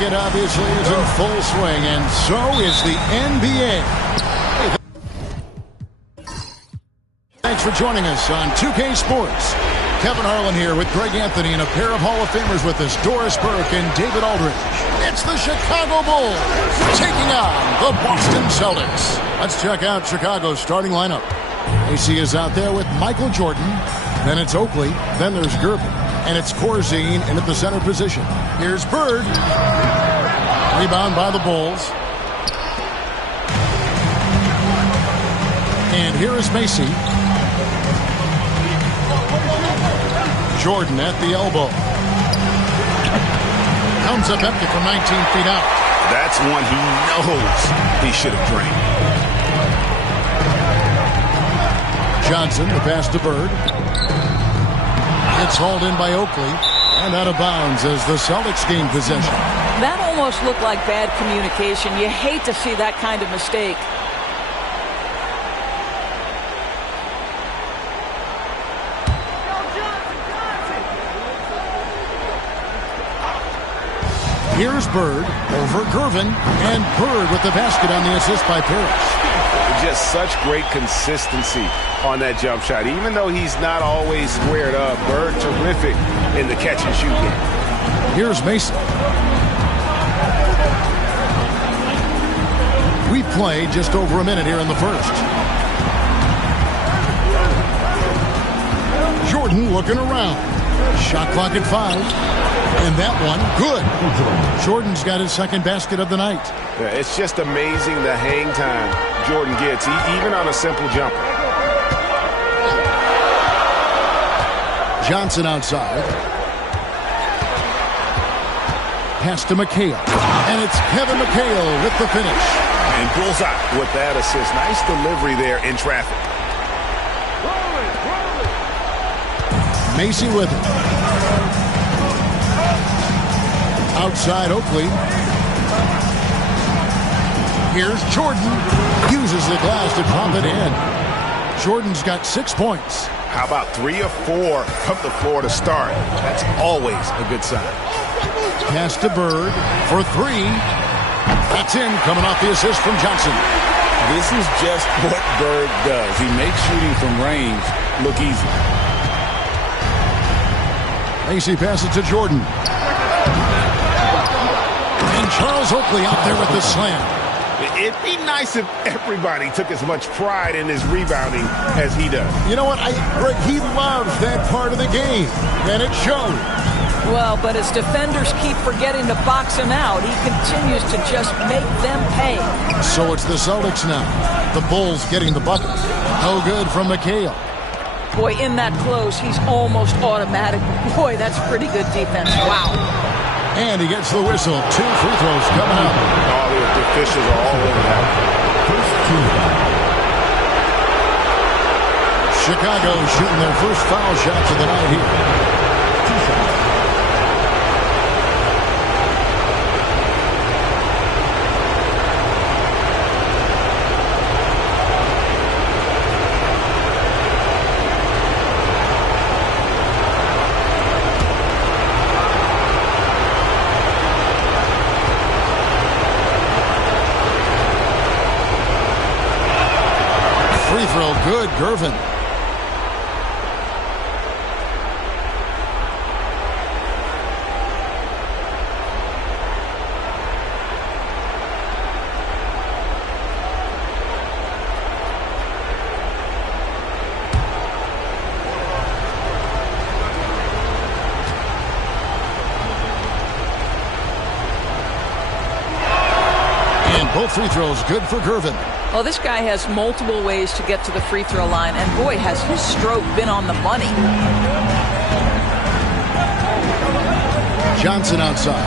Market obviously is in full swing, and so is the NBA. Thanks for joining us on 2K Sports. Kevin Harlan here with Greg Anthony and a pair of Hall of Famers with us, Doris Burke and David Aldridge. It's the Chicago Bulls taking on the Boston Celtics. Let's check out Chicago's starting lineup. AC is out there with Michael Jordan. Then it's Oakley. Then there's Gervin. And it's Corzine in at the center position. Here's Bird. Rebound by the Bulls. And here is Macy. Jordan at the elbow. Comes up empty from 19 feet out. That's one he knows he should have drained. Johnson, the pass to Bird. It's hauled in by Oakley. And out of bounds as the Celtics gain possession. That almost looked like bad communication. You hate to see that kind of mistake. Here's Bird over Gervin, and Bird with the basket on the assist by Paris. Just such great consistency on that jump shot. Even though he's not always squared up, Bird terrific in the catch and shoot game. Here's Mason. We played just over a minute here in the first. Jordan looking around. Shot clock at 5. And that one, good. Jordan's got his second basket of the night. Yeah, it's just amazing the hang time Jordan gets, even on a simple jumper. Johnson outside. Pass to McHale. And it's Kevin McHale with the finish. And bullseye with that assist. Nice delivery there in traffic. Macy with it. Outside Oakley. Here's Jordan. Uses the glass to drop it in. Jordan's got 6 points. How about 3 or 4 from the floor to start? That's always a good sign. Pass to Bird for 3. That's in, coming off the assist from Johnson. This is just what Bird does. He makes shooting from range look easy. Macy passes to Jordan. And Charles Oakley out there with the slam. It'd be nice if everybody took as much pride in his rebounding as he does. You know what? Greg, he loves that part of the game, and it shows. Well, but as defenders keep forgetting to box him out, he continues to just make them pay. So it's the Celtics now. The Bulls getting the bucket. No good from McHale. Boy, in that close, he's almost automatic. Boy, that's pretty good defense. Wow. And he gets the whistle. 2 free throws coming up. All the officials are all over that. Chicago shooting their first foul shots of the night here. Free throw, good, Gervin. And both free throws good for Gervin. Well, this guy has multiple ways to get to the free throw line, and boy, has his stroke been on the money. Johnson outside.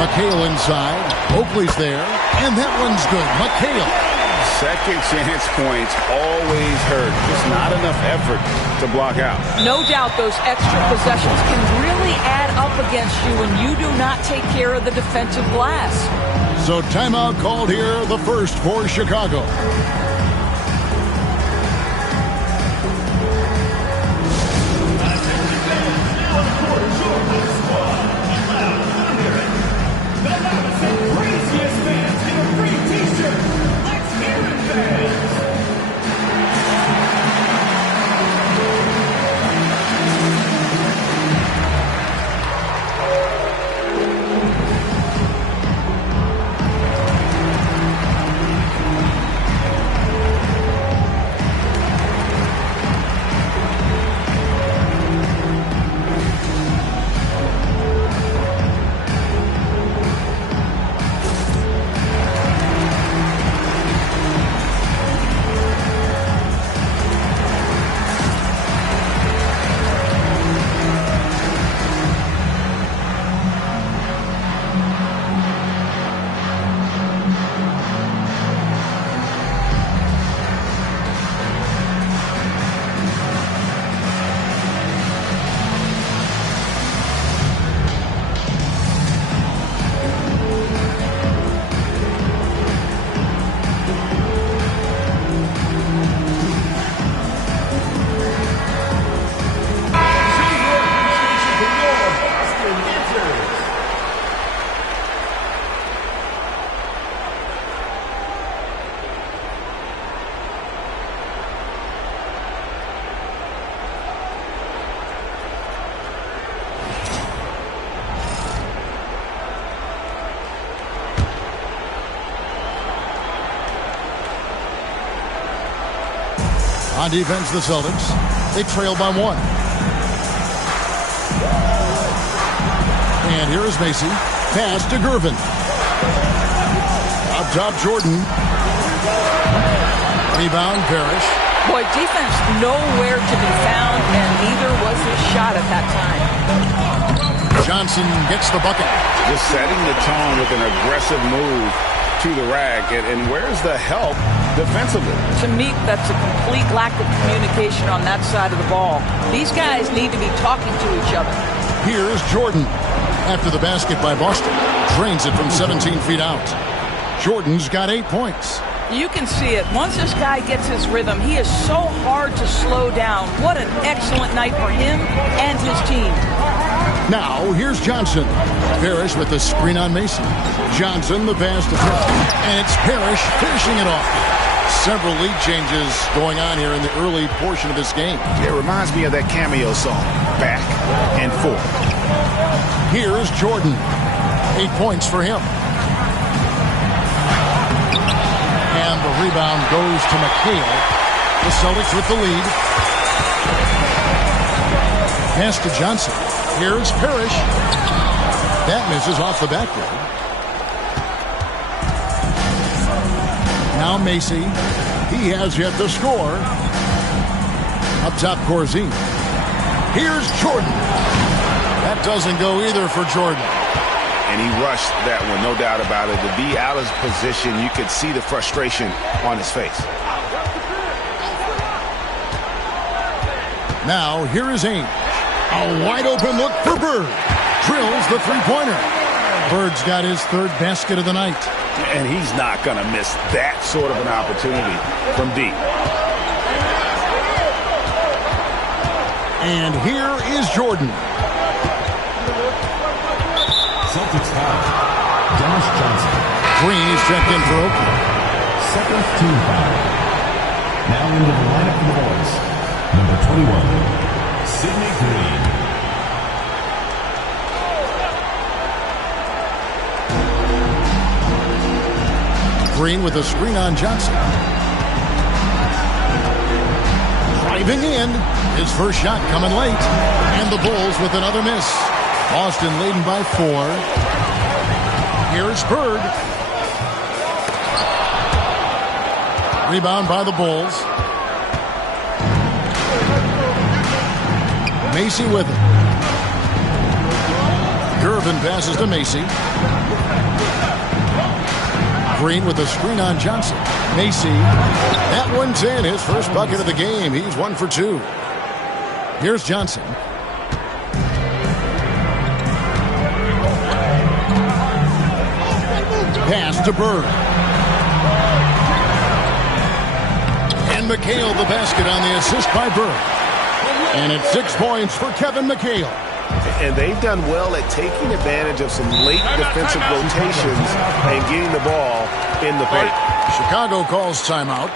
McHale inside. Oakley's there, and that one's good. McHale. Second chance points always hurt. Just not enough effort to block out. No doubt those extra possessions can really add up against you when you do not take care of the defensive glass. So timeout called here, the first for Chicago. On defense, the Celtics. They trail by 1. And here is Macy. Pass to Gervin. Up top, Jordan. Rebound, Parrish. Boy, defense nowhere to be found, and neither was his shot at that time. Johnson gets the bucket. Just setting the tone with an aggressive move to the rack. And where's the help defensively? To me, that's a complete lack of communication on that side of the ball. These guys need to be talking to each other. Here's Jordan. After the basket by Boston. Drains it from 17 feet out. Jordan's got 8 points. You can see it. Once this guy gets his rhythm, he is so hard to slow down. What an excellent night for him and his team. Now, here's Johnson. Parrish with the screen on Mason. Johnson, the pass to Parrish. And it's Parrish finishing it off. Several lead changes going on here in the early portion of this game. It reminds me of that cameo song, Back and Forth. Here's Jordan. 8 points for him. And the rebound goes to McHale. The Celtics with the lead. Pass to Johnson. Here's Parrish. That misses off the backboard. Now Macy. He has yet to score. Up top, Corzine. Here's Jordan. That doesn't go either for Jordan. And he rushed that one, no doubt about it. To be out of position, you could see the frustration on his face. Now, here is Ainge. A wide open look for Bird. Drills the three-pointer. Bird's got his 3rd basket of the night. And he's not going to miss that sort of an opportunity from deep. And here is Jordan. Celtics foul. Josh Johnson. Green is checked in for Oakland. Second team foul. Now into the lineup for the boys. Number 21, Sidney Green. Green with a screen on Johnson. Driving in. His first shot coming late. And the Bulls with another miss. Boston leading by 4. Here's Bird. Rebound by the Bulls. Macy with it. Gervin passes to Macy. Green with a screen on Johnson. Macy. That one's in. His first bucket of the game. He's 1 for 2. Here's Johnson. Pass to Bird. And McHale the basket on the assist by Bird. And it's 6 points for Kevin McHale. And they've done well at taking advantage of some late defensive rotations and getting the ball in the paint. Chicago calls timeout.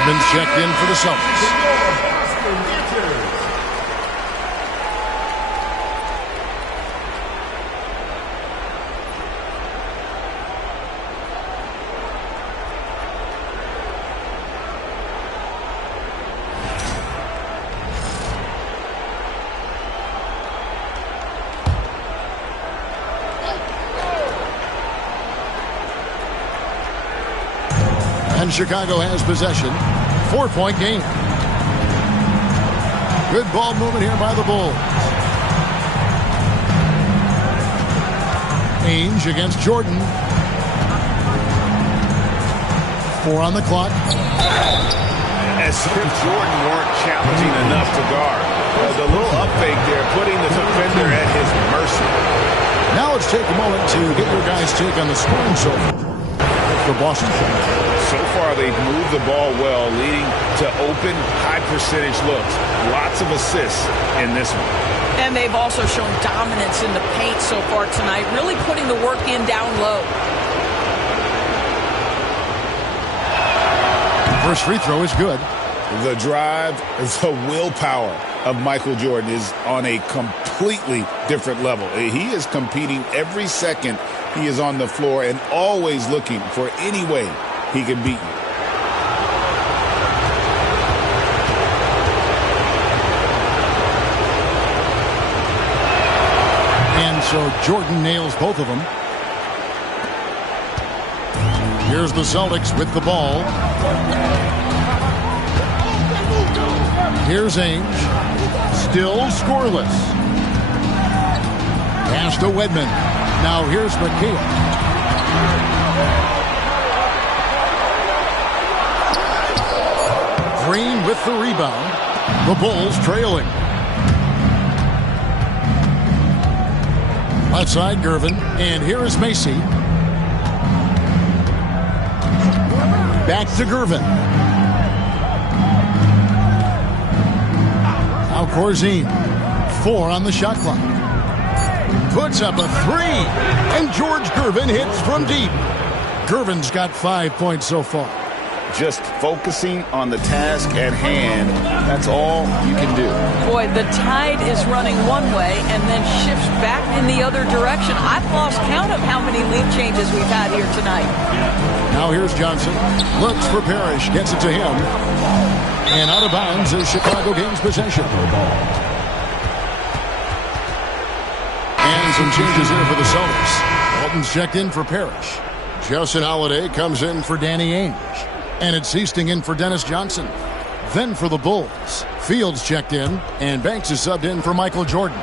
Evans checked in for the Celtics. And Chicago has possession. 4-point game. Good ball movement here by the Bulls. Ainge against Jordan. 4 on the clock. As if Jordan weren't challenging enough to guard. The little up fake there, putting the defender at his mercy. Now let's take a moment to get your guys' take on the scoring so far for Boston. So far, they've moved the ball well, leading to open, high-percentage looks. Lots of assists in this one. And they've also shown dominance in the paint so far tonight, really putting the work in down low. First free throw is good. The drive, the willpower of Michael Jordan is on a completely different level. He is competing every second he is on the floor and always looking for any way he can beat you. And so Jordan nails both of them. Here's the Celtics with the ball. Here's Ainge. Still scoreless. Pass to Wedman. Now here's McHale. Green with the rebound. The Bulls trailing. Left side, Gervin. And here is Macy. Back to Gervin. Now Corzine. 4 on the shot clock. Puts up a 3. And George Gervin hits from deep. Gervin's got 5 points so far. Just focusing on the task at hand, that's all you can do. Boy, the tide is running one way and then shifts back in the other direction. I've lost count of how many lead changes we've had here tonight. Now here's Johnson. Looks for Parrish. Gets it to him. And out of bounds as Chicago gains possession. And some changes here for the Celtics. Walton's checked in for Parrish. Justin Holiday comes in for Danny Ainge. And it's Easting in for Dennis Johnson. Then for the Bulls, Fields checked in, and Banks is subbed in for Michael Jordan.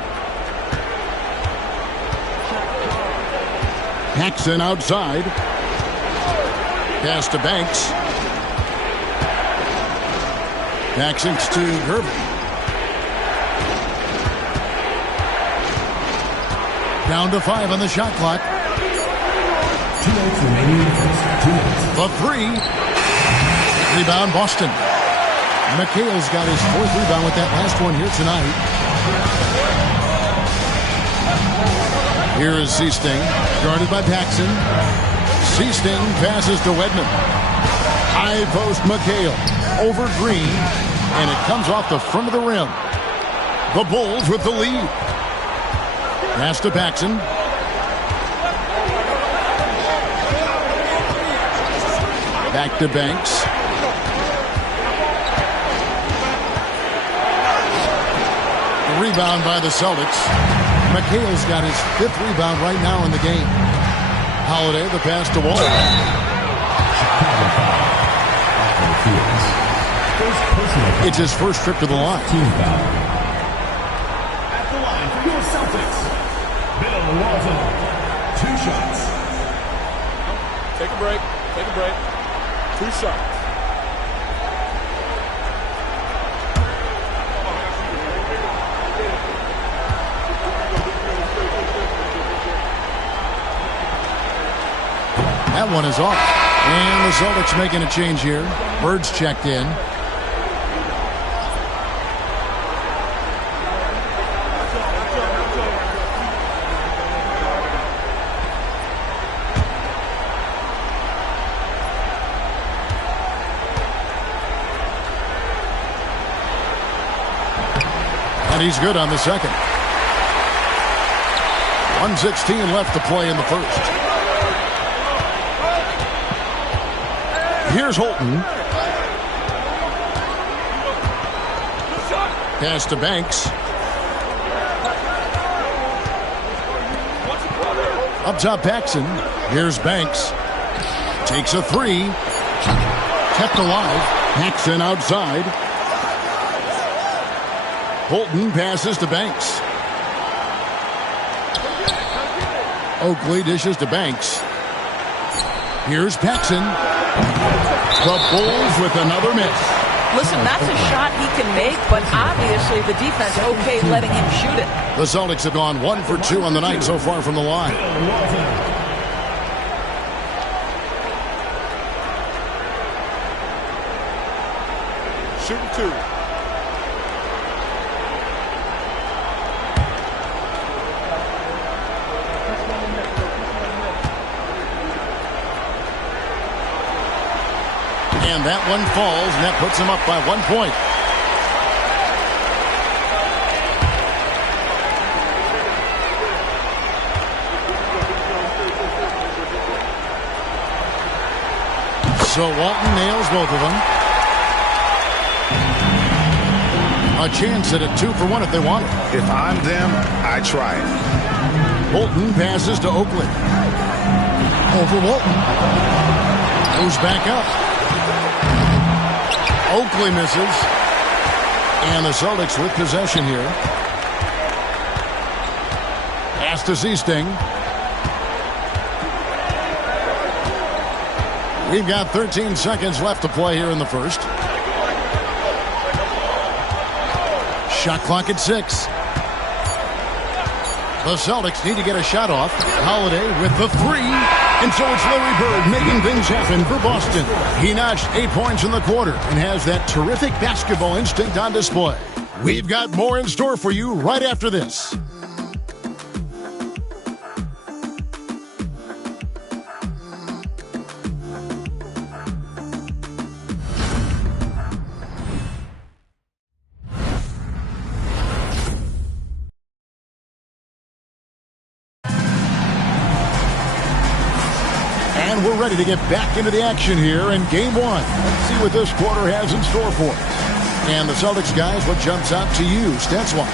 Paxson outside. Pass to Banks. Paxson to Gervin. Down to 5 on the shot clock. 2 minutes remaining in the first. 2 minutes. The 3. Rebound, Boston. McHale's got his 4th rebound with that last one here tonight. Here is Seasting, guarded by Paxson. Seasting passes to Wedman. High post McHale over Green, and it comes off the front of the rim. The Bulls with the lead. Pass to Paxson. Back to Banks. Rebound by the Celtics. McHale's got his 5th rebound right now in the game. Holiday, the pass to Wall. It's his first trip to the line. Team foul. At the line for your Celtics, Bill Walton. 2 shots. Take a break. Take a break. 2 shots. That one is off. And the Celtics making a change here. Bird's checked in. And he's good on the second. 1:16 left to play in the first. Here's Holton. Pass to Banks. Up top, Paxson. Here's Banks. Takes a 3. kept alive. Paxson outside. Holton passes to Banks. Oakley dishes to Banks. Here's Paxson. The Bulls with another miss. Listen, that's a shot he can make, but obviously the defense okay letting him shoot it. The Celtics have gone 1 for 2 on the night so far from the line. Shooting 2. And that one falls, and that puts him up by 1 point. So Walton nails both of them. A chance at a 2 for 1 if they want it. If I'm them, I try it. Holton passes to Oakley. Over Walton. Goes back up. Oakley misses. And the Celtics with possession here. Pass to Seasting. We've got 13 seconds left to play here in the first. Shot clock at 6. The Celtics need to get a shot off. Holiday with the 3. And so it's Larry Bird making things happen for Boston. He notched 8 points in the quarter and has that terrific basketball instinct on display. We've got more in store for you right after this. And we're ready to get back into the action here in Game 1. Let's see what this quarter has in store for us. And the Celtics guys, what jumps out to you, stats-wise?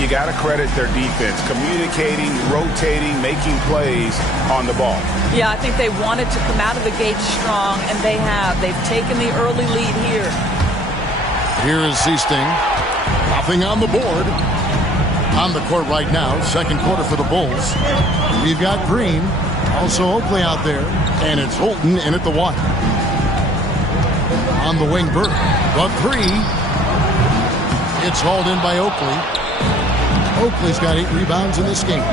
You got to credit their defense, communicating, rotating, making plays on the ball. Yeah, I think they wanted to come out of the gate strong, and they have. They've taken the early lead here. Here is Seasting. Nothing on the board. On the court right now, second quarter for the Bulls. We've got Green. Also Oakley out there, and it's Holton in at the 1. On the wing, Bird. The 3. It's hauled in by Oakley. Oakley's got 8 rebounds in this game.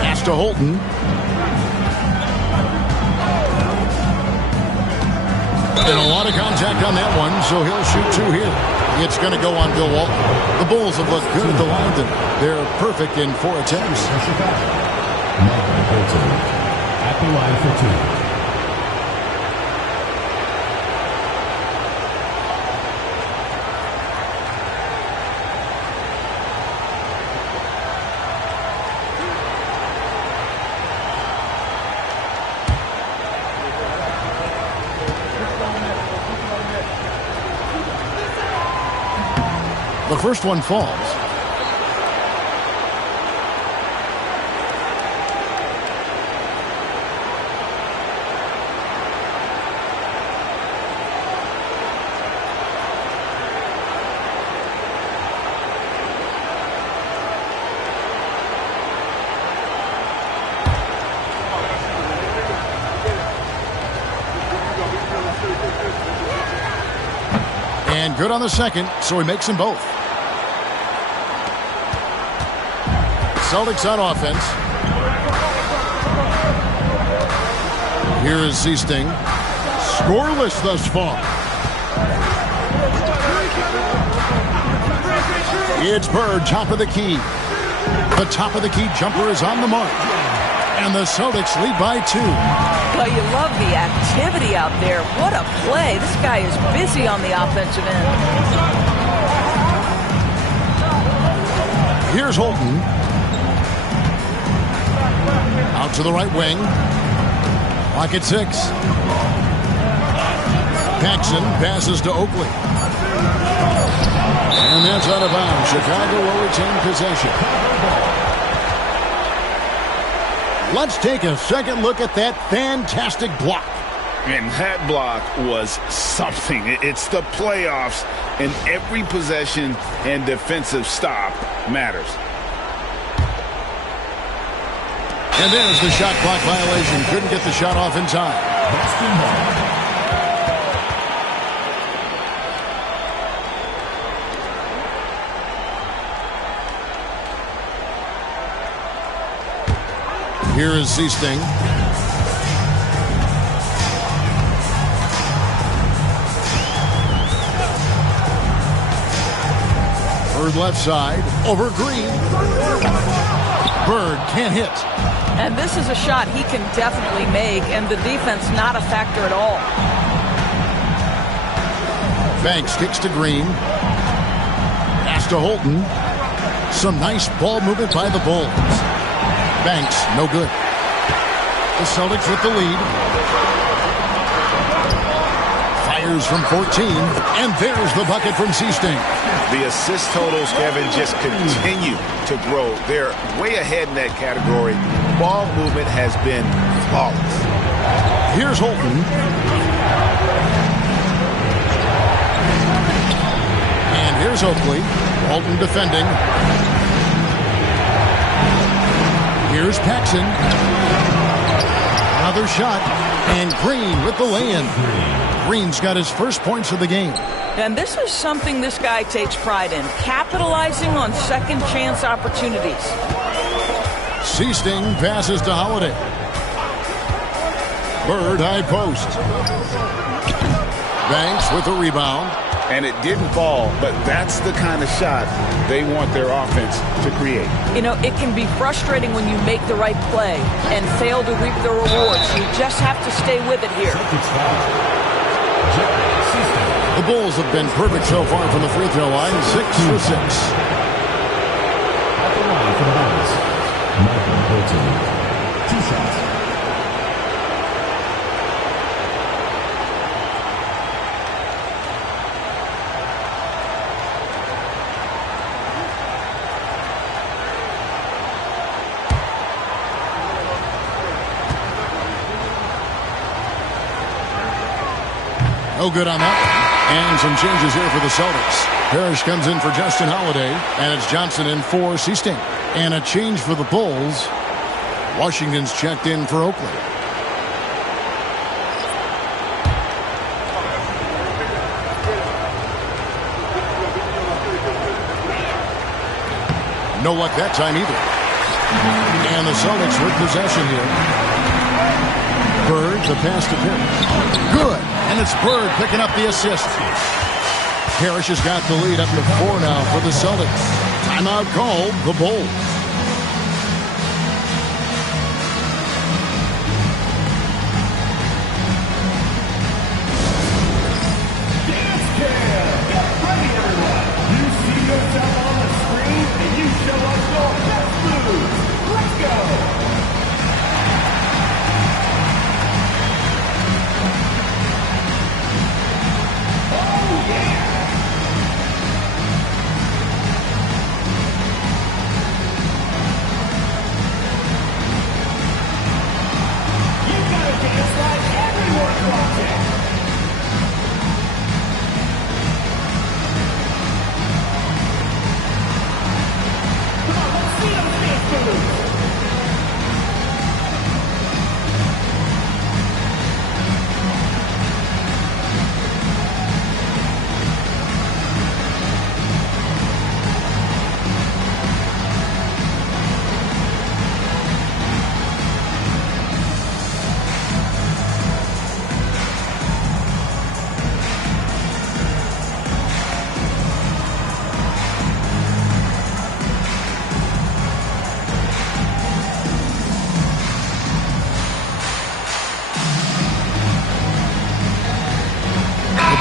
Pass to Holton. And a lot of contact on that one, so he'll shoot 2 here. It's going to go on Bill Walton. The Bulls have looked good at the line. They're perfect in 4 attempts. At the line for 2. The first one falls. And good on the second, so he makes them both. Celtics on offense. Here is Seasting. Scoreless thus far. It's Bird, top of the key. The top of the key jumper is on the mark. And the Celtics lead by 2. Well, you love the activity out there. What a play. This guy is busy on the offensive end. Here's Holton. Out to the right wing. Clock at 6. Paxson passes to Oakley. And that's out of bounds. Chicago will retain possession. Let's take a second look at that fantastic block. And that block was something. It's the playoffs, and every possession and defensive stop matters. And there's the shot clock violation. Couldn't get the shot off in time. Here is Seasting. Bird left side, over Green. Bird can't hit. And this is a shot he can definitely make, and the defense not a factor at all. Banks kicks to Green. Pass to Holton. Some nice ball movement by the Bulls. Banks, no good. The Celtics with the lead. Fires from 14, and there's the bucket from Seasting. The assist totals, Kevin, just continue to grow. They're way ahead in that category. Ball movement has been flawless. Here's Holton. And here's Oakley. Holton defending. Here's Paxson. Another shot. And Green with the lay-in. Green's got his first points of the game. And this is something this guy takes pride in, capitalizing on second chance opportunities. Seasting passes to Holiday. Bird high post. Banks with a rebound. And it didn't fall, but that's the kind of shot they want their offense to create. You know, it can be frustrating when you make the right play and fail to reap the rewards. You just have to stay with it here. The Bulls have been perfect so far from the free throw line, 6 for 6. At the line for the Bulls, Michael Holton. 2 shots. No good on that one. And some changes here for the Celtics. Parrish comes in for Justin Holiday, and it's Johnson in for Seasting. And a change for the Bulls. Washington's checked in for Oakley. No luck that time either. And the Celtics with possession here. Bird, the pass to Parrish. Good. And it's Bird picking up the assist. Parrish has got the lead up to 4 now for the Celtics. Timeout called the Bulls. Dance Cam! Get ready, everyone! You see yourself on the screen, and you show us your best moves. Let's go! Dance like everyone's watching. Come on, let's see those dance moves.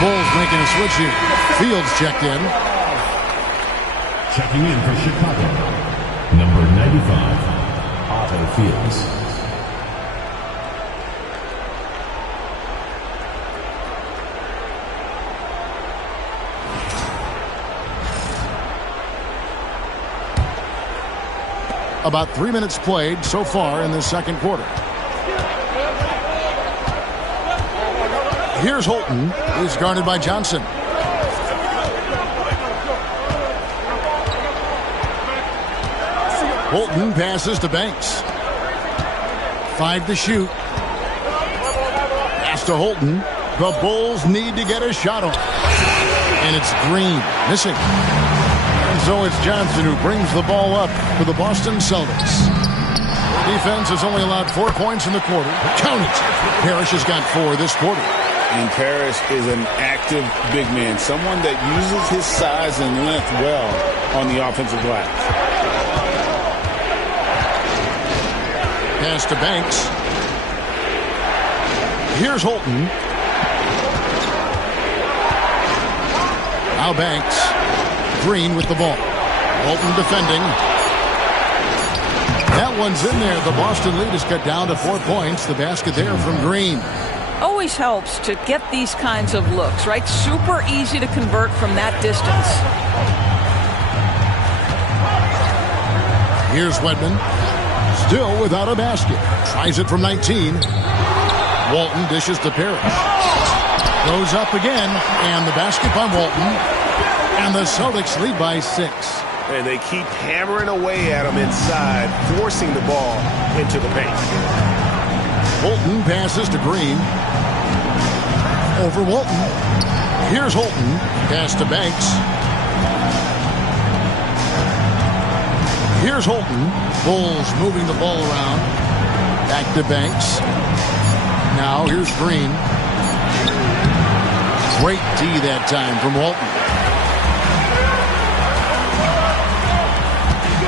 Bulls making a switch here. Fields checked in. Checking in for Chicago, number 95, Otto Fields. About 3 minutes played so far in the second quarter. Here's Holton. He's guarded by Johnson. Holton passes to Banks. 5 to shoot. Pass to Holton. The Bulls need to get a shot off. And it's Green missing. And so it's Johnson who brings the ball up for the Boston Celtics. The defense has only allowed 4 points in the quarter. Count it. Parrish has got 4 this quarter. And Parrish is an active big man, someone that uses his size and length well on the offensive glass. Pass to Banks. Here's Holton. Now Banks. Green with the ball. Holton defending. That one's in there. The Boston lead is cut down to 4 points. The basket there from Green. Always helps to get these kinds of looks, right? Super easy to convert from that distance. Here's Wedman. Still without a basket. Tries it from 19. Walton dishes to Parrish. Goes up again. And the basket by Walton. And the Celtics lead by 6. And they keep hammering away at him inside, forcing the ball into the paint. Holton passes to Green. Over Walton. Here's Holton. Pass to Banks. Here's Holton. Bulls moving the ball around. Back to Banks. Now here's Green. Great D that time from Walton.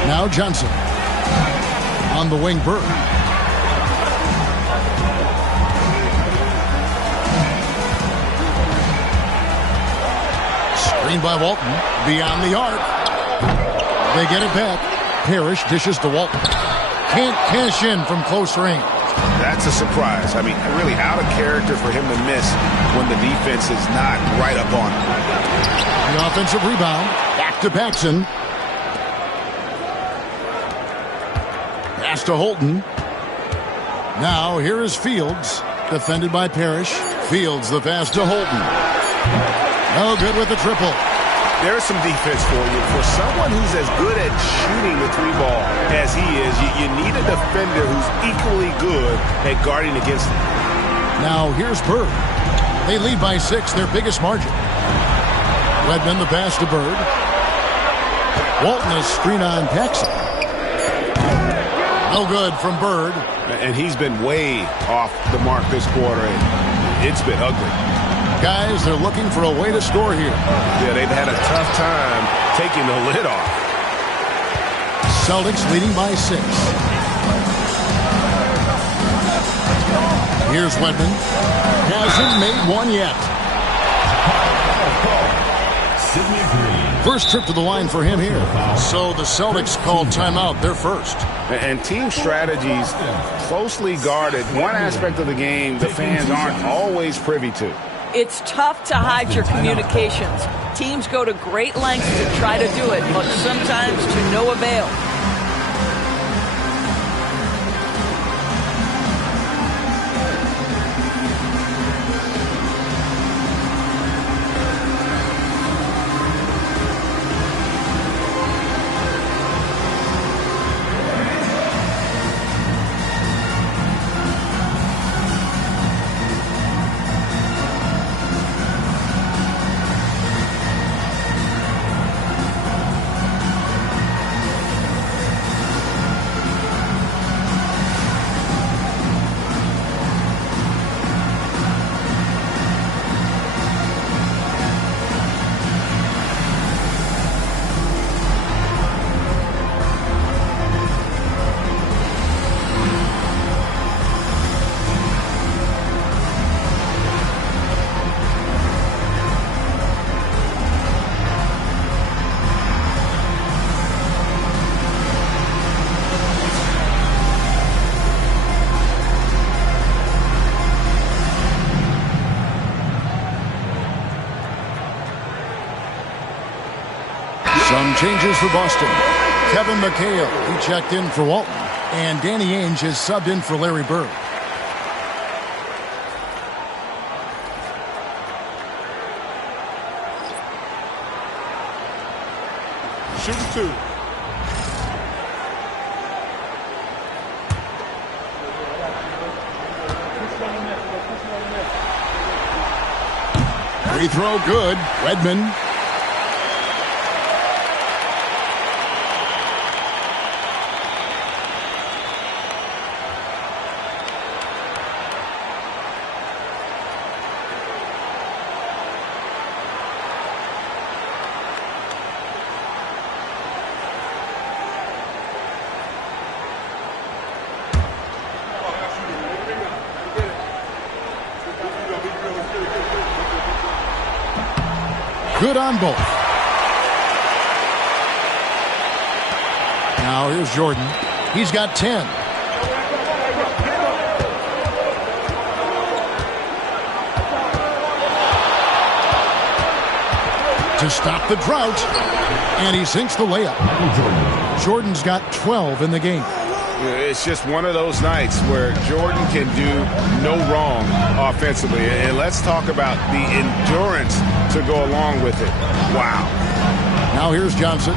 Now Johnson. On the wing, Bird. Screen by Walton. Beyond the arc. They get it back. Parrish dishes to Walton. Can't cash in from close range. That's a surprise. I mean, really out of character for him to miss when the defense is not right up on him. The offensive rebound. Back to Paxson. Pass to Holton. Now here is Fields. Defended by Parrish. Fields the pass to Holton. No good with the triple. There's some defense for you. For someone who's as good at shooting the 3-ball as he is, you need a defender who's equally good at guarding against him. Now here's Bird. They lead by 6, their biggest margin. Wedman the pass to Bird. Walton a screen on Paxson. No good from Bird. And he's been way off the mark this quarter, and it's been ugly. Guys, they're looking for a way to score here. Yeah, they've had a tough time taking the lid off. Celtics leading by 6. Here's Wedman. Hasn't made one yet. First trip to the line for him here. So the Celtics called timeout. They're first. And team strategies closely guarded. One aspect of the game the fans aren't always privy to. It's tough to hide your communications. Teams go to great lengths to try to do it, but sometimes to no avail. Some changes for Boston. Kevin McHale, he checked in for Walton. And Danny Ainge is subbed in for Larry Bird. Shooting 2. Free throw good. Redmond. Good on both. Now here's Jordan. He's got 10. To stop the drought. And he sinks the layup. Jordan's got 12 in the game. It's just one of those nights where Jordan can do no wrong offensively. And let's talk about the endurance to go along with it. Wow. Now here's Johnson.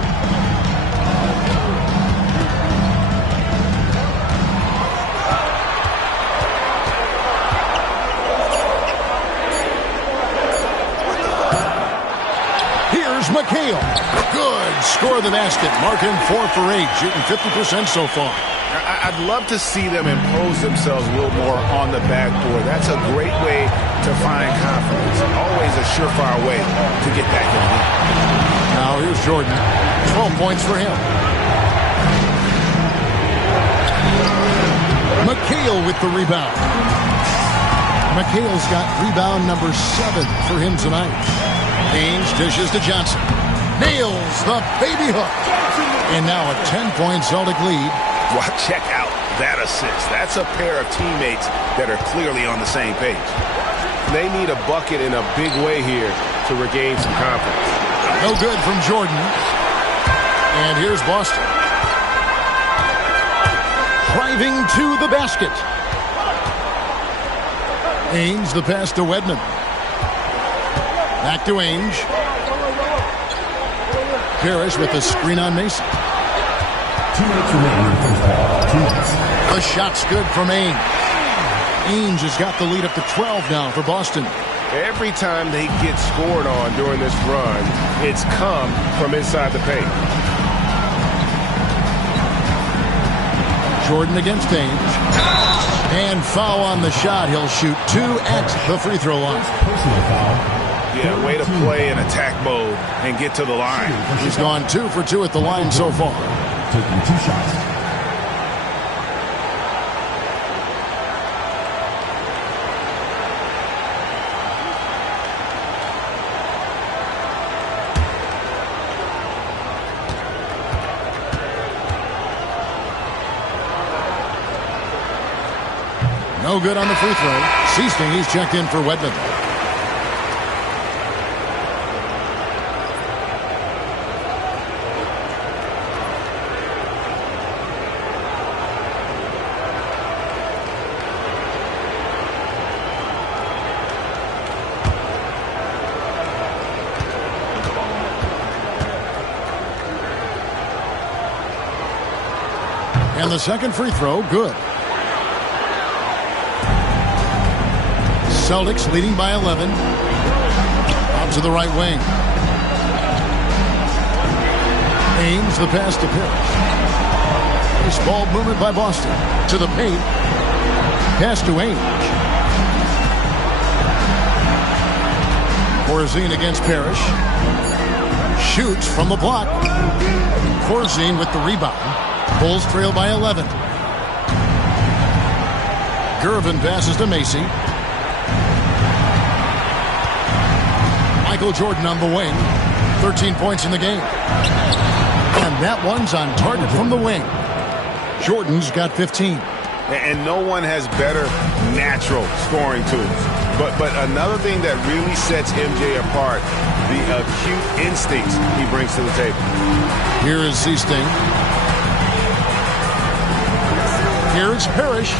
Here's McHale. Good. Score the basket. Marking 4 for 8. Shooting 50% so far. I'd love to see them impose themselves a little more on the backboard. That's a great way to find confidence. Always a surefire way to get back in the game. Now here's Jordan. 12 points for him. McHale with the rebound. McHale's got rebound number 7 for him tonight. Ainge dishes to Johnson. Nails the baby hook. And now a 10-point Celtic lead. Well, check out that assist. That's a pair of teammates that are clearly on the same page. They need a bucket in a big way here to regain some confidence. No good from Jordan. And here's Boston. Driving to the basket. Ainge the pass to Wedman. Back to Ainge. Parrish with the screen on Mason. 2 minutes remaining in the first half. 2 minutes. The shot's good from Ainge. Ainge has got the lead up to 12 now for Boston. Every time they get scored on during this run, it's come from inside the paint. Jordan against Ainge. And foul on the shot. He'll shoot 2 at the free throw line. Personal foul. Yeah, way to play in attack mode and get to the line. He's gone 2 for 2 at the line so far. Taking 2 shots. No good on the free throw. Seasting, he's checked in for Wedman. And the second free throw, good. Celtics leading by 11. Out to the right wing. Ainge the pass to Parrish. Nice ball movement by Boston. To the paint. Pass to Ainge. Corzine against Parrish. Shoots from the block. Corzine with the rebound. Bulls trail by 11. Gervin passes to Macy. Michael Jordan on the wing. 13 points in the game. And that one's on target from the wing. Jordan's got 15. And no one has better natural scoring tools. But another thing that really sets MJ apart the acute instincts he brings to the table. Here is Seasting. Here's Parrish.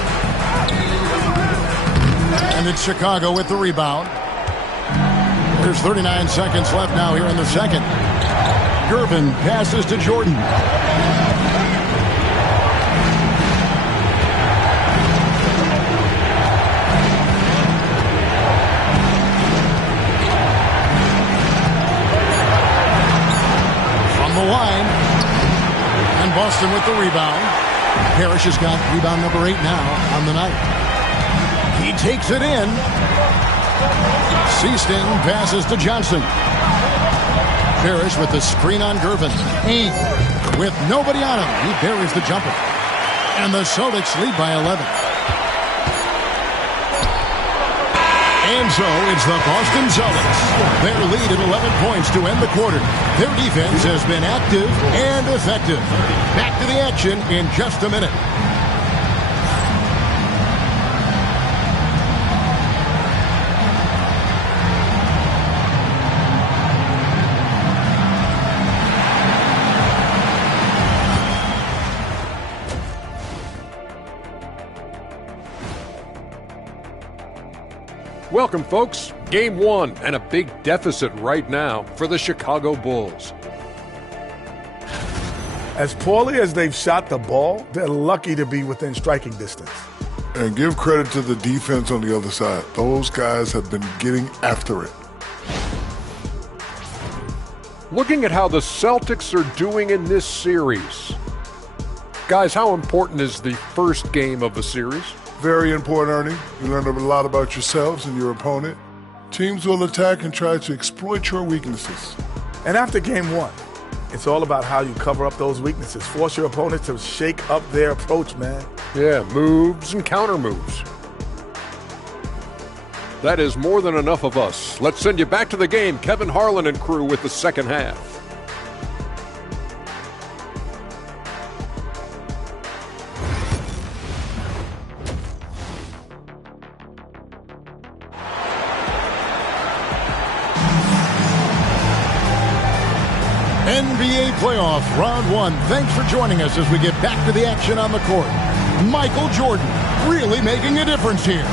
And it's Chicago with the rebound. There's 39 seconds left now here in the second. Gervin passes to Jordan. From the line. And Boston with the rebound. Parrish has got rebound number 8 now on the night. He takes it in. Seasting passes to Johnson. Parrish with the screen on Gervin. With nobody on him, he buries the jumper. And the Celtics lead by 11. And so it's the Boston Celtics. Their lead at 11 points to end the quarter. Their defense has been active and effective. Back to the action in just a minute. Welcome, folks. Game 1 and a big deficit right now for the Chicago Bulls. As poorly as they've shot the ball, they're lucky to be within striking distance. And give credit to the defense on the other side. Those guys have been getting after it. Looking at how the Celtics are doing in this series. Guys, how important is the first game of the series? Very important, Ernie. You learn a lot about yourselves and your opponent. Teams will attack and try to exploit your weaknesses. And after game 1, it's all about how you cover up those weaknesses. Force your opponent to shake up their approach, man. Yeah, moves and counter moves. That is more than enough of us. Let's send you back to the game. Kevin Harlan and crew with the second half. NBA playoff round 1. Thanks for joining us as we get back to the action on the court. Michael Jordan really making a difference here.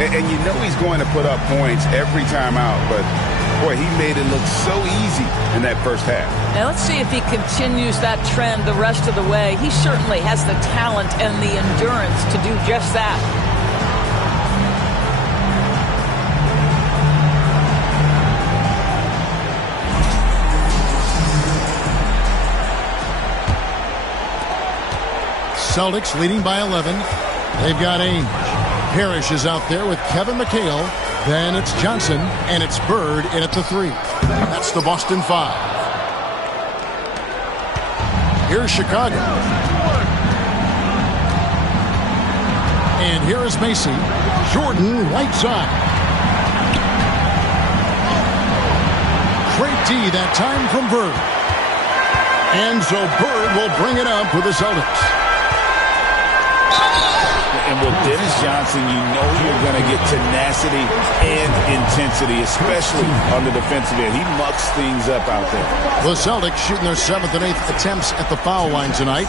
And you know he's going to put up points every time out, but boy, he made it look so easy in that first half. Now let's see if he continues that trend the rest of the way. He certainly has the talent and the endurance to do just that. Celtics leading by 11. They've got Ainge. Parrish is out there with Kevin McHale. Then it's Johnson, and it's Bird in at the 3. That's the Boston 5. Here's Chicago. And here is Macy. Jordan right side. Great D that time from Bird. And so Bird will bring it up for the Celtics. And with Dennis Johnson, you know you're going to get tenacity and intensity, especially on the defensive end. He mucks things up out there. The Celtics shooting their 7th and 8th attempts at the foul line tonight.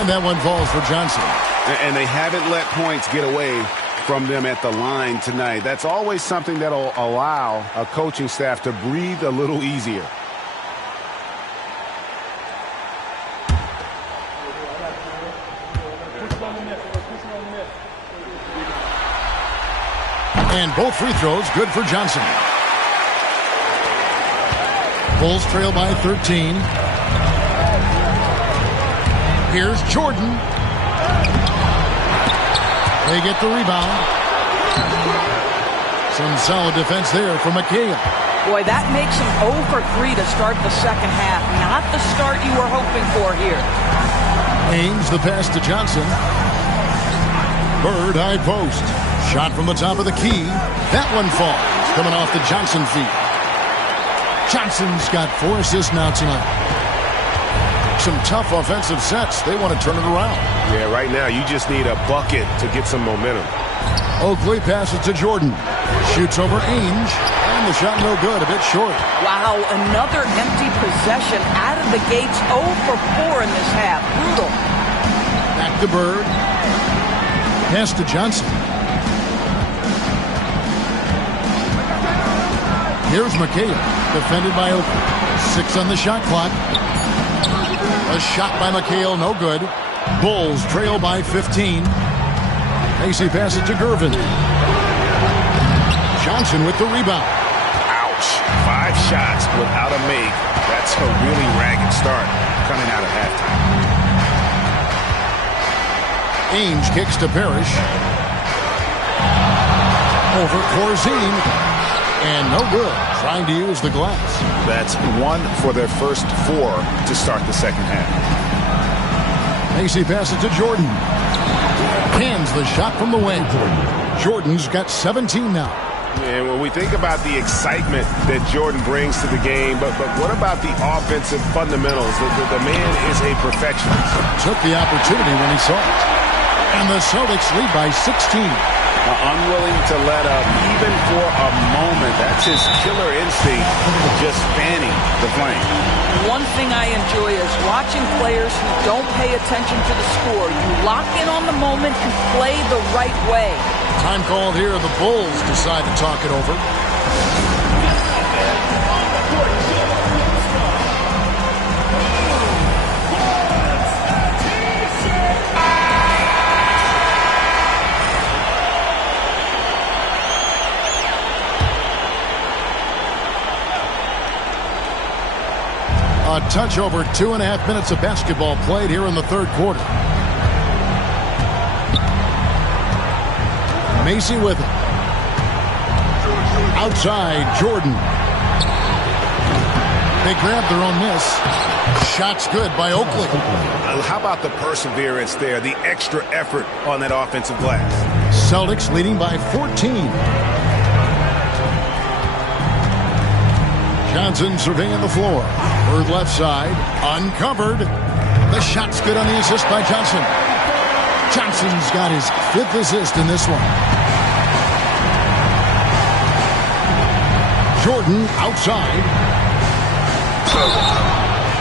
And that one falls for Johnson. And they haven't let points get away from them at the line tonight. That's always something that'll allow a coaching staff to breathe a little easier. And both free throws good for Johnson. Bulls trail by 13. Here's Jordan. They get the rebound. Some solid defense there from McHale. Boy, that makes him 0 for 3 to start the second half. Not the start you were hoping for here. Ainge the pass to Johnson. Bird high post. Shot from the top of the key. That one falls. Coming off the Johnson feet. Johnson's got 4 assists now tonight. Some tough offensive sets. They want to turn it around. Yeah, right now you just need a bucket to get some momentum. Oakley passes to Jordan. Shoots over Ainge. And the shot no good. A bit short. Wow, another empty possession out of the gates. 0 for 4 in this half. Brutal. Back to Bird. Pass to Johnson. Here's McHale, defended by Oakley. 6 on the shot clock. A shot by McHale, no good. Bulls trail by 15. Macy passes to Gervin. Johnson with the rebound. Ouch. 5 shots without a make. That's a really ragged start coming out of halftime. Ainge kicks to Parrish. Over Corzine. And no good. Trying to use the glass. That's 1 for their first 4 to start the second half. Macy passes to Jordan. Cans the shot from the wing. Jordan's got 17 now. And when we think about the excitement that Jordan brings to the game, but what about the offensive fundamentals? The man is a perfectionist. Took the opportunity when he saw it. And the Celtics lead by 16. Unwilling to let up even for a moment. That's his killer instinct, just fanning the flame. One thing I enjoy is watching players who don't pay attention to the score. You lock in on the moment, you play the right way. Time called here. The Bulls decide to talk it over. A touch over 2.5 minutes of basketball played here in the third quarter. Macy with it. Outside, Jordan. They grabbed their own miss. Shot's good by Oakley. How about the perseverance there, the extra effort on that offensive glass? Celtics leading by 14. Johnson surveying the floor. Bird left side. Uncovered. The shot's good on the assist by Johnson. Johnson's got his 5th assist in this one. Jordan outside.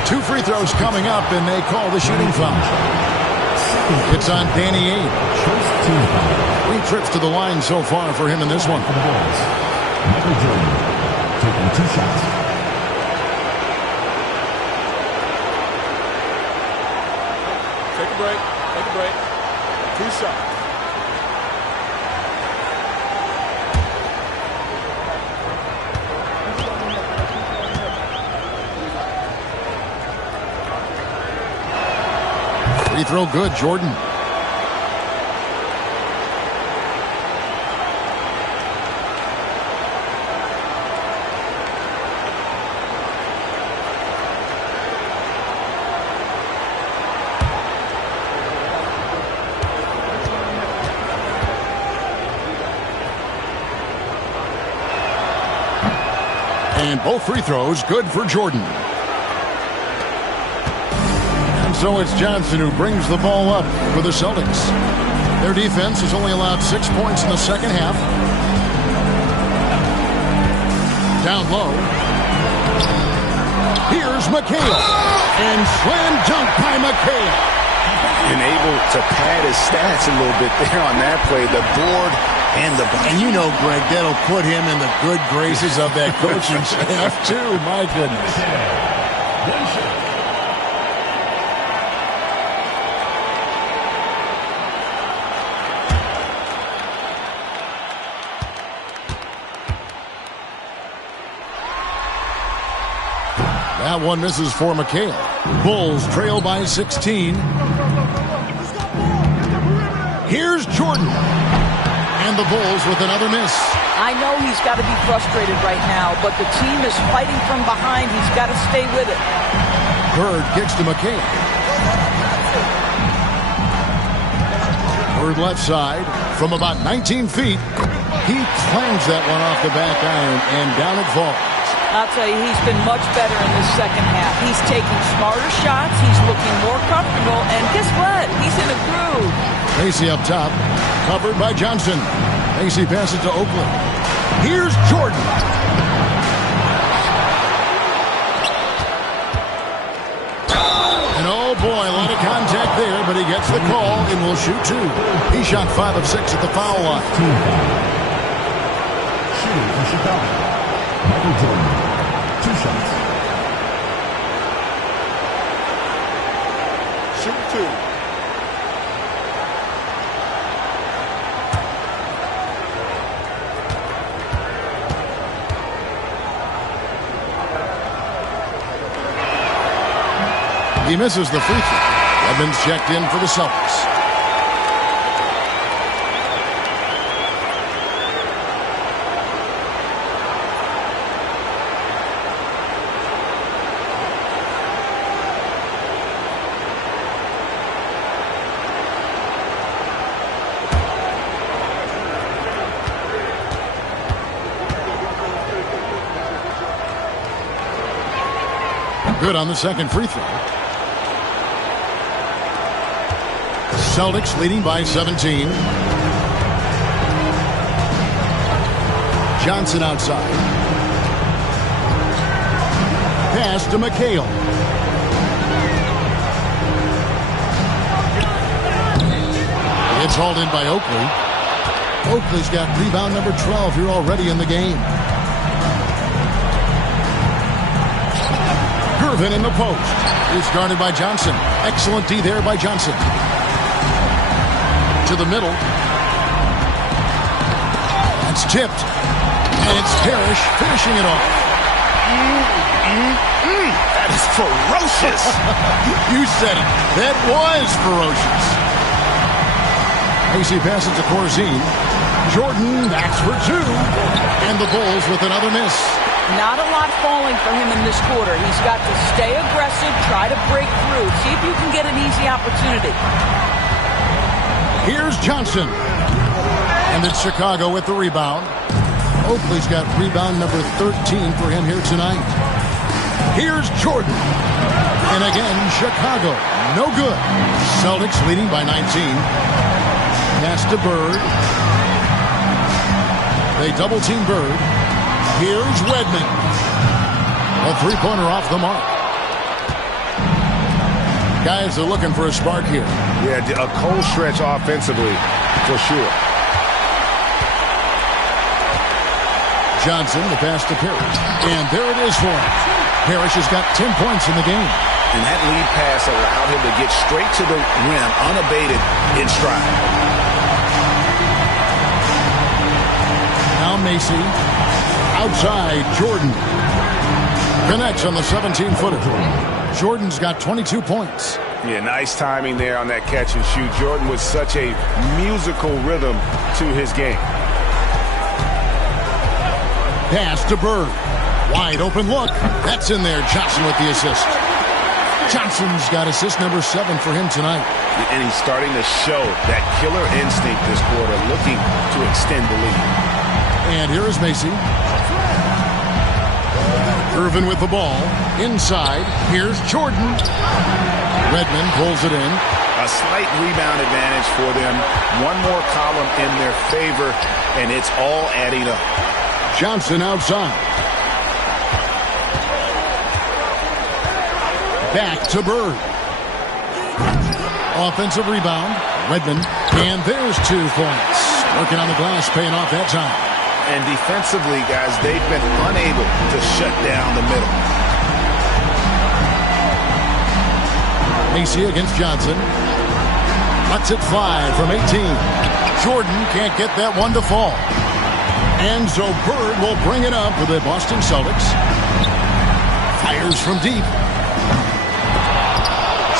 2 free throws coming up, and they call the shooting foul. It's on Danny Ainge. 3 trips to the line so far for him in this one. Michael Jordan taking 2 shots. Take a break. Take a break. 2 shots. Free throw good, Jordan. And both free throws good for Jordan. And so it's Johnson who brings the ball up for the Celtics. Their defense has only allowed 6 points in the second half. Down low. Here's McHale. And slam dunk by McHale. And able to pad his stats a little bit there on that play. The board and the bucket. And you know, Greg, that'll put him in the good graces of that coaching staff, too. My goodness. That one misses for McHale. Bulls trail by 16. Here's Jordan. And the Bulls with another miss. I know he's got to be frustrated right now, but the team is fighting from behind. He's got to stay with it. Bird kicks to McHale. Bird left side. From about 19 feet, he clams that one off the back iron, and down it falls. I'll tell you, he's been much better in the second half. He's taking smarter shots. He's looking more comfortable. And guess what? He's in a groove. Macy up top, covered by Johnson. Macy passes to Oakley. Here's Jordan. And oh boy, a lot of contact there, but he gets the call and will shoot 2. He shot 5 of 6 at the foul line. Shooting for Chicago, Michael Jordan, 2 shots. Shoot 2. He misses the free throw. Edmonds checked in for the Celtics. Good on the second free throw. Celtics leading by 17. Johnson outside. Pass to McHale. It's hauled in by Oakley. Oakley's got rebound number 12 here already in the game. Gervin in the post. He's guarded by Johnson. Excellent D there by Johnson. To the middle. It's tipped. And it's Parrish finishing it off. That is ferocious. You said it. That was ferocious. Macy passes to Corzine. Jordan backs for 2. And the Bulls with another miss. Not a lot falling for him in this quarter. He's got to stay aggressive, try to break through, see if you can get an easy opportunity. Here's Johnson. And it's Chicago with the rebound. Oakley's got rebound number 13 for him here tonight. Here's Jordan. And again, Chicago. No good. Celtics leading by 19. Pass to Bird. They double team Bird. Here's Redmond. A three-pointer off the mark. Guys are looking for a spark here. Yeah, a cold stretch offensively, for sure. Johnson, the pass to Parrish. And there it is for him. Parrish has got 10 points in the game. And that lead pass allowed him to get straight to the rim, unabated, in stride. Now Macy. Outside, Jordan. Connects on the 17-footer. Jordan's got 22 points. Yeah, nice timing there on that catch and shoot. Jordan with such a musical rhythm to his game. Pass to Bird. Wide open look. That's in there. Johnson with the assist. Johnson's got assist number 7 for him tonight. And he's starting to show that killer instinct this quarter, looking to extend the lead. And here is Macy. Irvin with the ball. Inside. Here's Jordan. Redmond pulls it in. A slight rebound advantage for them. One more column in their favor, and it's all adding up. Johnson outside. Back to Bird. Offensive rebound. Redmond. And there's 2 points. Working on the glass, paying off that time. And defensively, guys, they've been unable to shut down the middle. Macy against Johnson. Lets it fly from 18. Jordan can't get that one to fall. And so Bird will bring it up for the Boston Celtics. Fires from deep.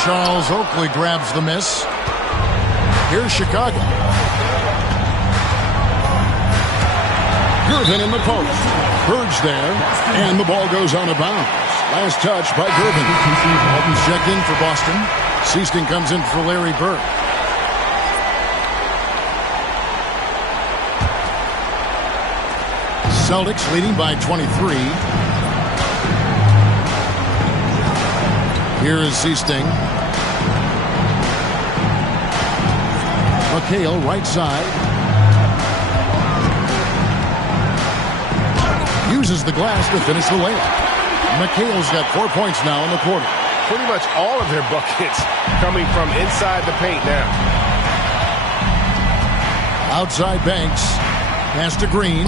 Charles Oakley grabs the miss. Here's Chicago. Gervin in the post. Bird's there, and the ball goes out of bounds. Last touch by Gervin. Alton's checked in for Boston. Seaston comes in for Larry Bird. Celtics leading by 23. Here is Seasting. McHale right side. Uses the glass to finish the layup. McHale's got 4 points now in the quarter. Pretty much all of their buckets coming from inside the paint now. Outside Banks. Pass to Green.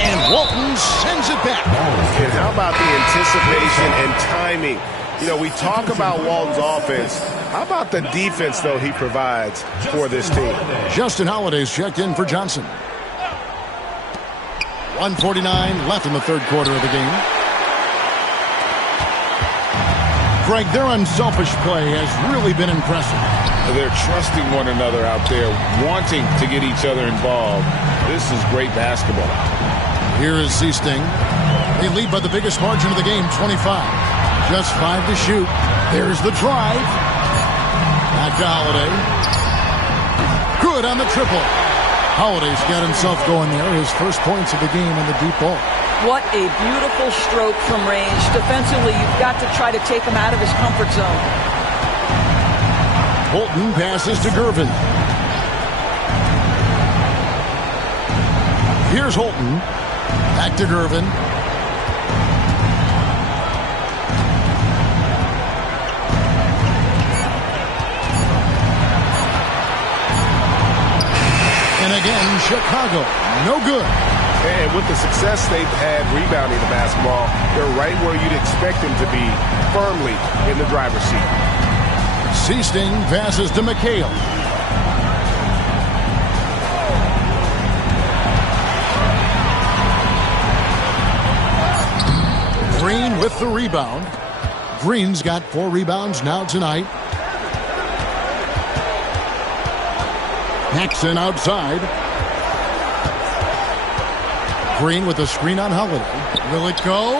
And Walton sends it back. And how about the anticipation and timing? You know, we talk about Walton's offense. How about the defense, though, he provides for this team? Justin Holiday's checked in for Johnson. 1:49 left in the third quarter of the game. Greg, their unselfish play has really been impressive. They're trusting one another out there, wanting to get each other involved. This is great basketball. Here is Seasting. They lead by the biggest margin of the game, 25. Just 5 to shoot. There's the drive. Back to Holiday. Good on the triple. Holiday's got himself going there. His first points of the game in the deep ball. What a beautiful stroke from range. Defensively, you've got to try to take him out of his comfort zone. Bolton passes to Gervin. Here's Holton. Back to Gervin. And again, Chicago. No good. And with the success they've had rebounding the basketball, they're right where you'd expect them to be, firmly in the driver's seat. Seasting passes to McHale. Green with the rebound. Green's got 4 rebounds now tonight. Paxson outside. Green with a screen on Holiday. Will it go?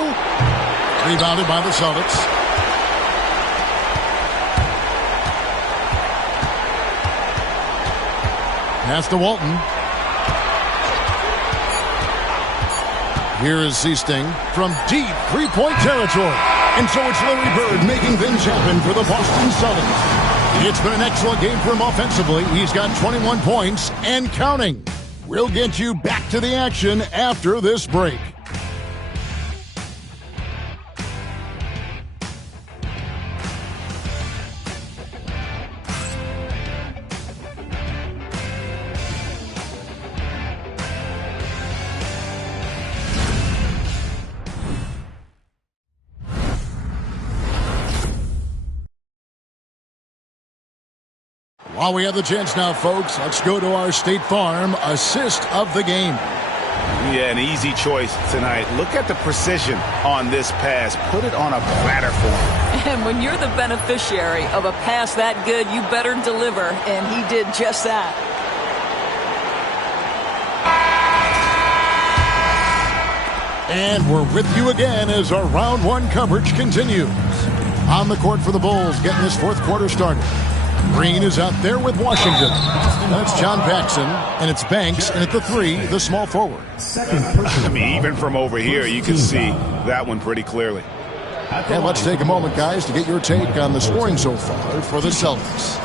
Rebounded by the Celtics. Pass to Walton. Here is Seasting from deep three-point territory. And so it's Larry Bird making things happen for the Boston Celtics. It's been an excellent game for him offensively. He's got 21 points and counting. We'll get you back to the action after this break. While we have the chance now, folks, let's go to our State Farm assist of the game. Yeah, an easy choice tonight. Look at the precision on this pass. Put it on a platter for him. And when you're the beneficiary of a pass that good, you better deliver, and he did just that. And we're with you again as our round one coverage continues. On the court for the Bulls, getting this fourth quarter started. Green is out there with Washington. That's John Paxson, and it's Banks, and at the 3, the small forward. I mean, even from over here, you can see that one pretty clearly. And let's take a moment, guys, to get your take on the scoring so far for the Celtics.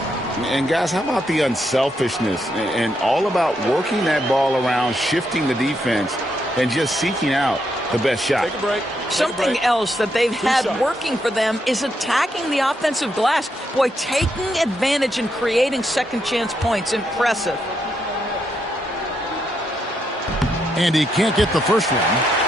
And, guys, how about the unselfishness and all about working that ball around, shifting the defense, and just seeking out the best shot. Take a break. Something else that they've had working for them is attacking the offensive glass. Boy, taking advantage and creating second chance points. Impressive. And he can't get the first one.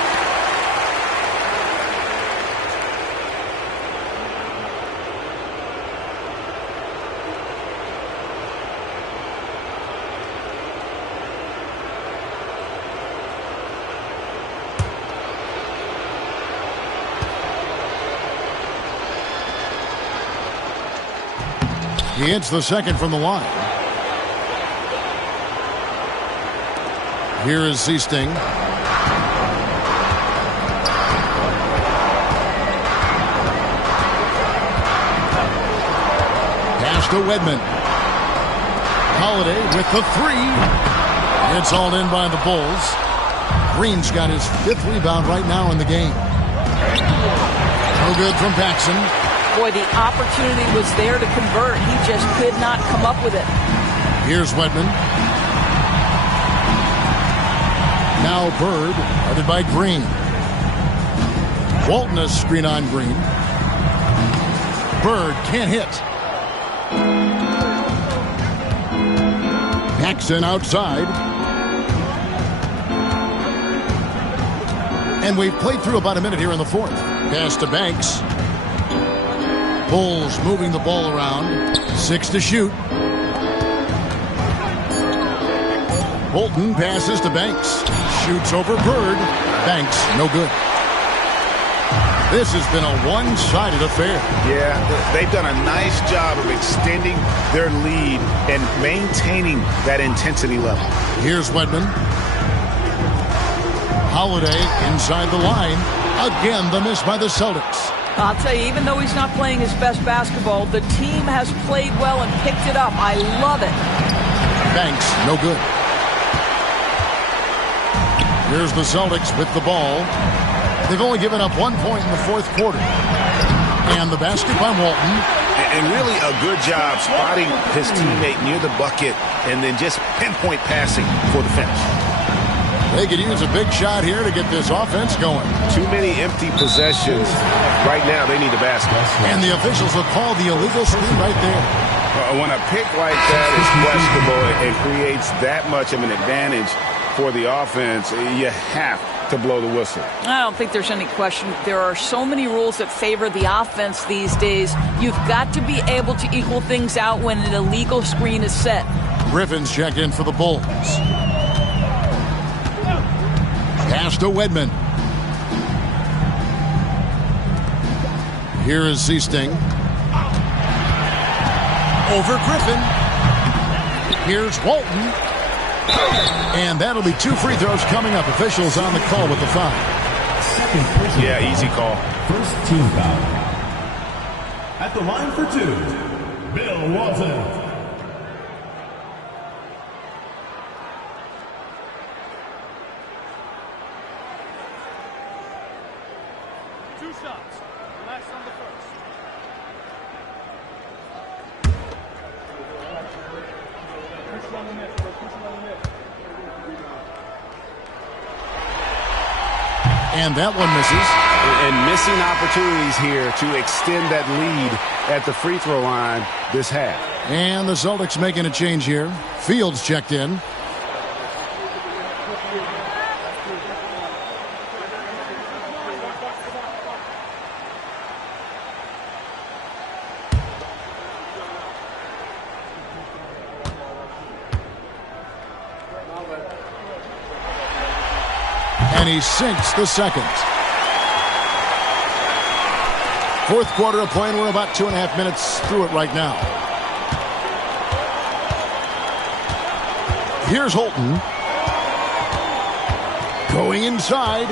He hits the second from the line. Here is Seasting. Pass to Wedman. Holiday with the 3. It's hauled in by the Bulls. Green's got his 5th rebound right now in the game. No good from Paxson. Boy, the opportunity was there to convert. He just could not come up with it. Here's Wedman. Now Bird, guarded by Green. Walton has screen on Green. Bird can't hit. Paxson outside. And we've played through about a minute here in the 4th. Pass to Banks. Bulls moving the ball around. 6 to shoot. Bolton passes to Banks. Shoots over Bird. Banks, no good. This has been a one-sided affair. Yeah, they've done a nice job of extending their lead and maintaining that intensity level. Here's Wedman. Holiday inside the line. Again, the miss by the Celtics. I'll tell you, even though he's not playing his best basketball, the team has played well and picked it up. I love it. Banks, no good. Here's the Celtics with the ball. They've only given up 1 point in the 4th quarter. And the basket by Walton. And really a good job spotting his teammate near the bucket and then just pinpoint passing for the finish. They could use a big shot here to get this offense going. Too many empty possessions. Right now, they need a basket. And the officials will call the illegal screen right there. When a pick like that is questionable, it creates that much of an advantage for the offense. You have to blow the whistle. I don't think there's any question. There are so many rules that favor the offense these days. You've got to be able to equal things out when an illegal screen is set. Griffin's checked in for the Bulls. Pass to Wedman. Here is Seasting. Over Griffin. Here's Walton. And that'll be 2 free throws coming up. Officials on the call with the foul. Yeah, easy call. First team foul. At the line for 2, Bill Walton. And that one misses. And missing opportunities here to extend that lead at the free throw line this half. And the Celtics making a change here. Fields checked in. And he sinks the second. 4th quarter of play, and we're about 2.5 minutes through it right now. Here's Holton. Going inside.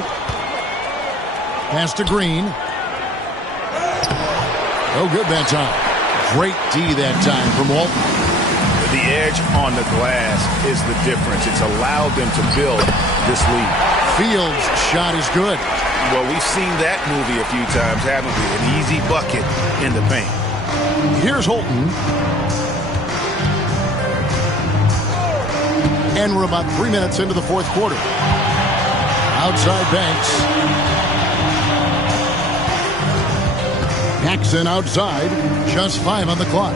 Pass to Green. No good that time. Great D that time from Walton. The edge on the glass is the difference. It's allowed them to build this lead. Fields' shot is good. Well, we've seen that movie a few times, haven't we? An easy bucket in the paint. Here's Holton. And we're about 3 minutes into the 4th quarter. Outside Banks. Paxson outside. Just 5 on the clock.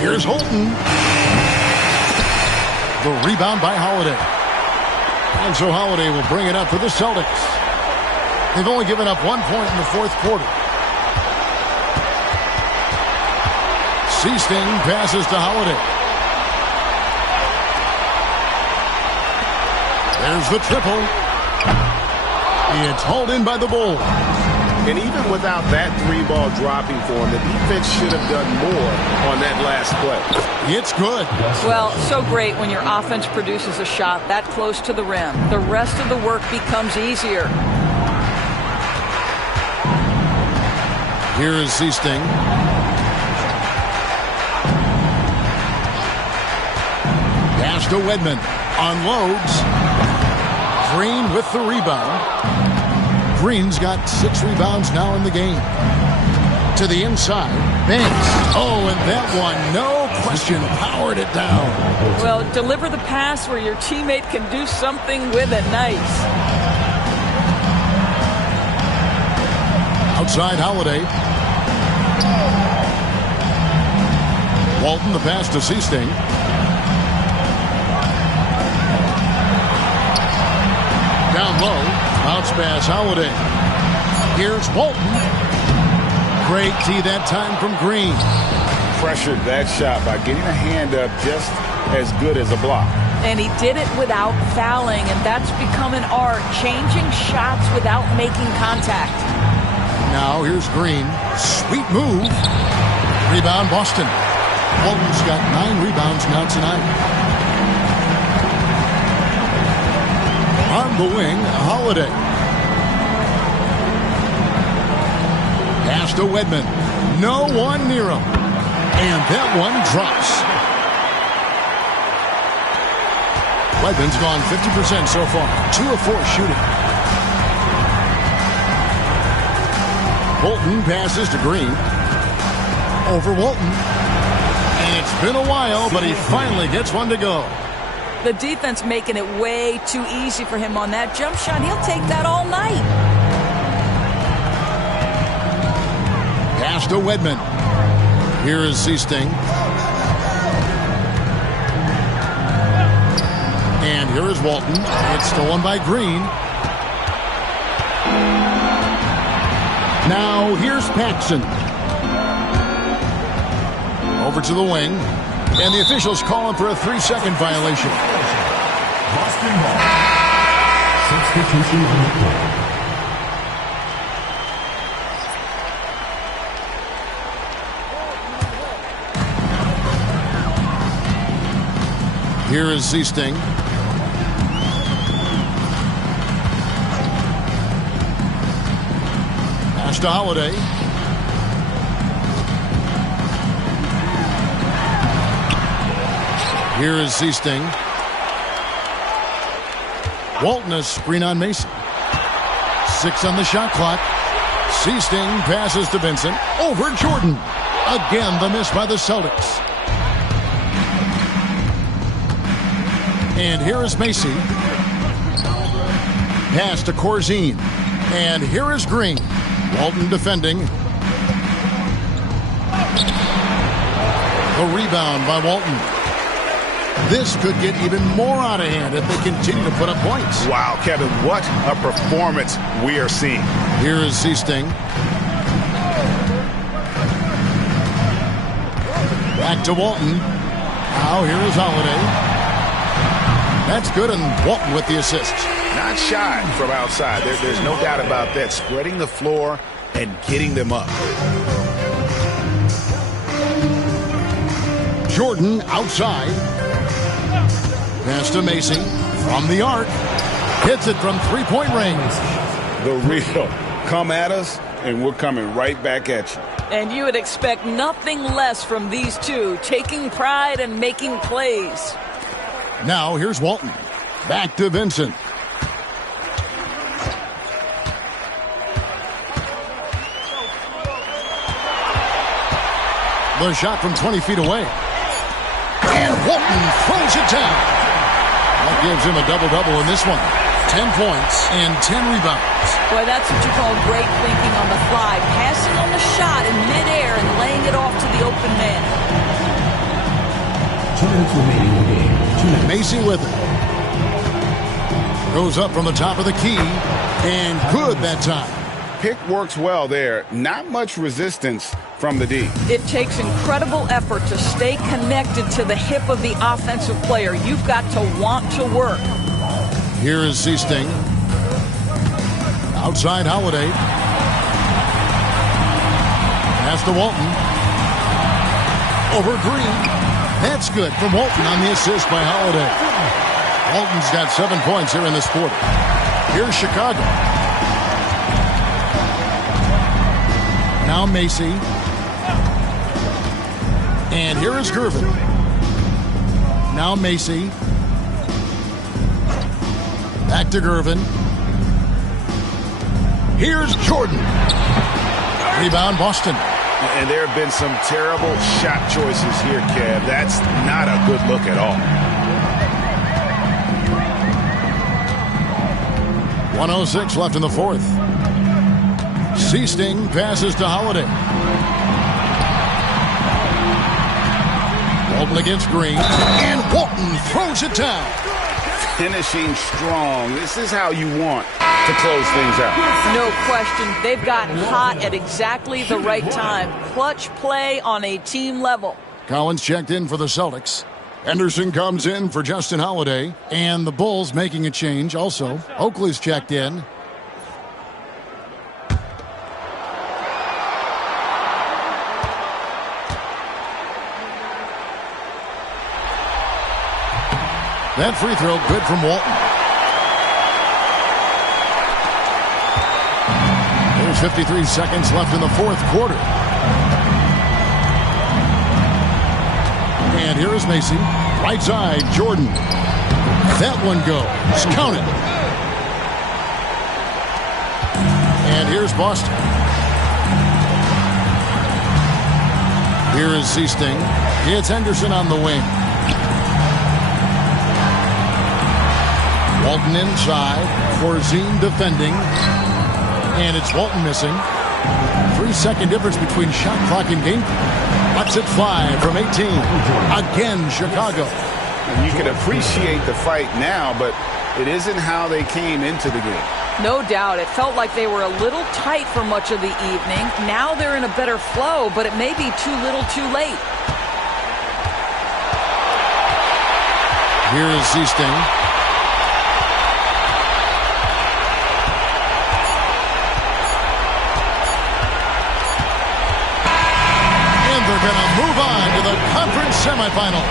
Here's Holton. The rebound by Holiday. And so Holiday will bring it up for the Celtics. They've only given up 1 point in the 4th quarter. Seasting passes to Holiday. There's the triple. It's hauled in by the Bulls. And even without that 3-ball dropping for him, the defense should have done more on that last play. It's good. Well, so great when your offense produces a shot that close to the rim. The rest of the work becomes easier. Here is Seasting. Pass to Wedman. Unloads. Green with the rebound. Green's got 6 rebounds now in the game. To the inside. Banks. Oh, and that one, no question, powered it down. Well, deliver the pass where your teammate can do something with it. Nice. Outside Holiday. Walton, the pass to Seasting. Down low. Bounce pass Holiday. Here's Walton. Great tee that time from Green. Pressured that shot by getting a hand up just as good as a block. And he did it without fouling, and that's become an art, changing shots without making contact. Now here's Green. Sweet move. Rebound Boston. Walton's got 9 rebounds now tonight. On the wing, Holiday. Pass to Wedman. No one near him. And that one drops. Wedman's gone 50% so far. 2 of 4 shooting. Bolton passes to Green. Over Walton. And it's been a while, but he finally gets one to go. The defense making it way too easy for him on that jump shot. He'll take that all night. Pass to Wedman. Here is Seasting. And here is Walton. It's stolen by Green. Now here's Paxson. Over to the wing. And the officials calling for a 3-second violation. Boston ball. Substitution on the court. Here is Seasting. Pass to Holiday. Here is Seasting. Walton a screen on Mason. 6 on the shot clock. Seasting passes to Vincent. Over Jordan. Again, the miss by the Celtics. And here is Macy. Pass to Corzine. And here is Green. Walton defending. The rebound by Walton. This could get even more out of hand if they continue to put up points. Wow, Kevin, what a performance we are seeing. Here is Seasting. Back to Walton. Now here is Holiday. That's good, and Walton with the assist. Not shy from outside. There's no doubt about that. Spreading the floor and getting them up. Jordan outside. Pass to Macy from the arc. Hits it from 3-point range. The real. Come at us, and we're coming right back at you. And you would expect nothing less from these two, taking pride and making plays. Now here's Walton. Back to Vincent. The shot from 20 feet away. And Walton throws it down. That gives him a double-double in this one. 10 points and 10 rebounds. Boy, that's what you call great thinking on the fly. Passing on the shot in midair and laying it off to the open man. 2 minutes remaining in the game. 2 minutes. Macy with it. Goes up from the top of the key. And good that time. Pick works well there. Not much resistance from the D. It takes incredible effort to stay connected to the hip of the offensive player. You've got to want to work. Here is Seasting. Outside Holiday. Pass to Walton. Over Green. That's good from Walton on the assist by Holiday. Walton's got 7 points here in this quarter. Here's Chicago. Now Macy. And here is Gervin. Now Macy. Back to Gervin. Here's Jordan. Rebound, Boston. And there have been some terrible shot choices here, Kev. That's not a good look at all. 1:06 left in the fourth. Seasting passes to Holiday. Walton against Green. And Walton throws it down. Finishing strong. This is how you want to close things out. No question. They've gotten hot at exactly the right time. Clutch play on a team level. Collins checked in for the Celtics. Henderson comes in for Justin Holiday. And the Bulls making a change also. Oakley's checked in. That free throw good from Walton. There's 53 seconds left in the fourth quarter. And here is Macy. Right side, Jordan. That one goes. Count it. And here's Boston. Here is Seasting. It's Henderson on the wing. Walton inside. Corzine defending. And it's Walton missing. 3-second difference between shot clock and game. Lets it fly from 18. Again, Chicago. And you can appreciate the fight now, but it isn't how they came into the game. No doubt. It felt like they were a little tight for much of the evening. Now they're in a better flow, but it may be too little too late. Here is Seasting. They're going to move on to the conference semifinals.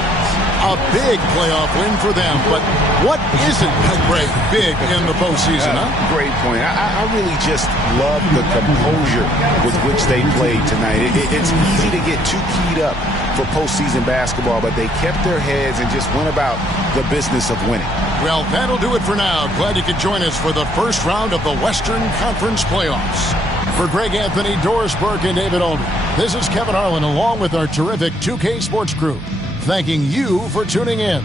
A big playoff win for them, but what isn't great big in the postseason, huh? Great point. I really just love the composure with which they played tonight. It's easy to get too keyed up for postseason basketball, but they kept their heads and just went about the business of winning. Well, that'll do it for now. Glad you could join us for the first round of the Western Conference playoffs. For Greg Anthony, Doris Burke, and David Aldridge, this is Kevin Harlan along with our terrific 2K Sports crew, thanking you for tuning in.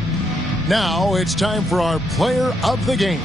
Now it's time for our Player of the Game.